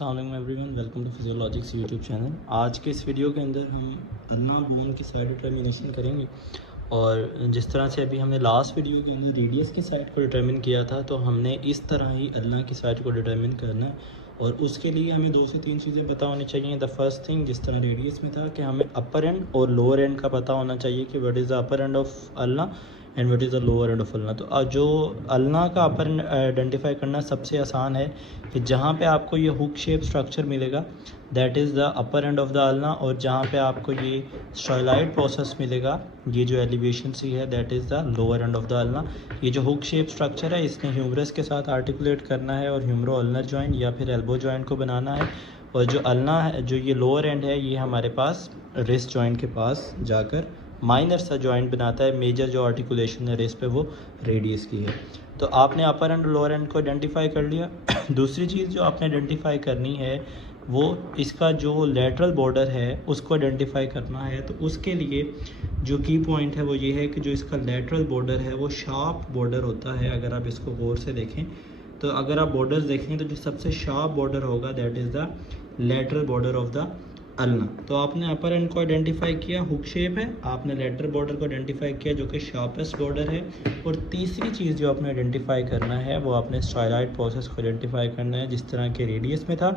अस्सलाम वालेकुम everyone, welcome to Physiologics YouTube channel. आज के इस वीडियो के अंदर हम अल्ना बोन की साइड डिटर्मिनेशन करेंगे। और जिस तरह से अभी हमने लास्ट वीडियो के अंदर रेडियस की साइड को डिटर्मिन किया था, तो हमने इस तरह ही अल्ना की साइड को डिटर्मिन करना है। और उसके लिए हमें 2 से 3 चीज़ें पता होनी चाहिए। द फर्स्ट थिंग, जिस तरह रेडियस में था कि हमें अपर एंड और लोअर एंड का पता होना चाहिए कि what is the upper end of ulna and what is the lower end of ulna. तो जो अल्ना का अपर एंड आइडेंटिफाई करना सबसे आसान है कि जहाँ पे आपको ये हुक शेप स्ट्रक्चर मिलेगा that is the upper end of the ulna, और जहाँ पे आपको ये स्ट्राइलाइड प्रोसेस मिलेगा, ये जो एलिवेशन सी है, that is the lower end of the ulna. ये जो हुक शेप स्ट्रक्चर है, इसने ह्यूमरस के साथ आर्टिकुलेट करना है और ह्यूमरो अल्नर जॉइंट या फिर एल्बो जॉइंट को बनाना है। और जो अल्ना है, जो ये लोअर एंड है, ये हमारे पास रिस्ट जॉइंट के पास जाकर माइनर सा जॉइंट बनाता है। मेजर जो आर्टिकुलेशन है रिस्ट पे, वो रेडियस की है। तो आपने अपर एंड लोअर एंड को आइडेंटिफाई कर लिया। दूसरी चीज़ जो आपने आइडेंटिफाई करनी है, वो इसका जो लेटरल बॉर्डर है उसको आइडेंटिफाई करना है। तो उसके लिए जो की पॉइंट है वो ये है कि जो इसका लेटरल बॉर्डर है वो शार्प बॉर्डर होता है। अगर आप इसको गौर से देखें, तो अगर आप बॉर्डर्स देखें तो जो सबसे शार्प बॉर्डर होगा that is the lateral border of the ulna. तो आपने अपर एंड को आइडेंटिफाई किया, हुक शेप है। आपने लेटरल बॉर्डर को आइडेंटिफाई किया जो कि शार्पेस्ट बॉर्डर है। और तीसरी चीज़ जो आपने आइडेंटिफाई करना है, वो आपने स्ट्राइलाइड प्रोसेस को आइडेंटिफाई करना है, जिस तरह के रेडियस में था।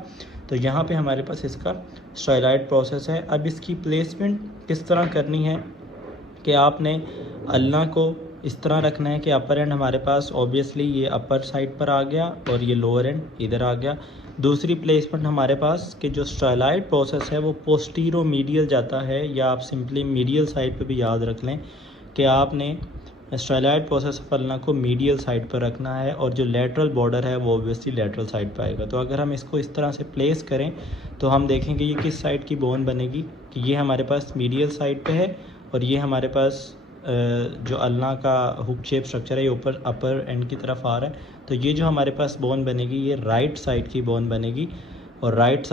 तो यहाँ पे हमारे पास इसका स्ट्राइलाइड प्रोसेस है। अब इसकी प्लेसमेंट किस तरह करनी है कि आपने अल्ना को इस तरह रखना है कि अपर एंड हमारे पास ऑब्वियसली ये अपर साइड पर आ गया और ये लोअर एंड इधर आ गया। दूसरी प्लेसमेंट हमारे पास कि जो स्ट्राइलाइड प्रोसेस है वो पोस्टीरो मीडियल जाता है, या आप सिंपली मीडियल साइड पे भी याद रख लें कि आपने स्ट्राइलाइड प्रोसेस ऑफ अल्ना को मीडियल साइड पर रखना है, और जो लेटरल बॉर्डर है वो ऑब्वियसली लेटरल साइड पर आएगा। तो अगर हम इसको इस तरह से प्लेस करें तो हम देखेंगे ये किस साइड की बोन बनेगी कि ये हमारे पास मीडियल साइड पे है, और ये हमारे पास जो अल्ना का हुक शेप स्ट्रक्चर है ये ऊपर अपर एंड की तरफ आ रहा है। तो ये जो हमारे पास बोन बनेगी ये राइट साइड की बोन बनेगी, और राइट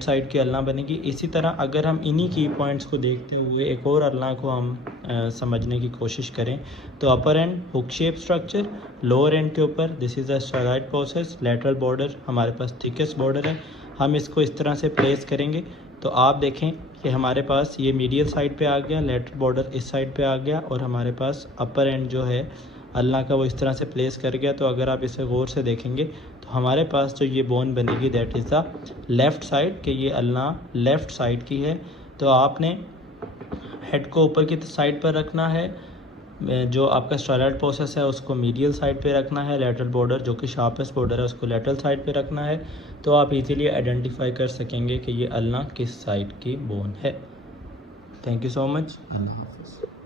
साइड की अल्ना बनेगी। इसी तरह अगर हम इन्हीं की पॉइंट्स को देखते हुए एक और अल्ना को हम समझने की कोशिश करें, तो upper end hook shape structure, lower end के ऊपर this is the styloid process, lateral border हमारे पास थिकेस्ट बॉर्डर है। हम इसको इस तरह से प्लेस करेंगे तो आप देखें कि हमारे पास ये मीडियल साइड पे आ गया, लेटरल बॉर्डर इस साइड पे आ गया, और हमारे पास अपर एंड जो है अल्ना का वो इस तरह से प्लेस कर गया। तो अगर आप इसे गौर से देखेंगे तो हमारे पास जो ये बोन बनेगी that is the left side, कि ये अल्ना लेफ़्ट साइड की है। तो आपने हेड को ऊपर की साइड पर रखना है, जो आपका स्ट्राइलाइड प्रोसेस है उसको मीडियल साइड पे रखना है, लेटरल बॉर्डर जो कि शार्पेस्ट बॉर्डर है उसको लेटरल साइड पे रखना है। तो आप इजीली आइडेंटिफाई कर सकेंगे कि ये अल्ना किस साइड की बोन है। Thank you so much. अल्लाह हाफ़िज़।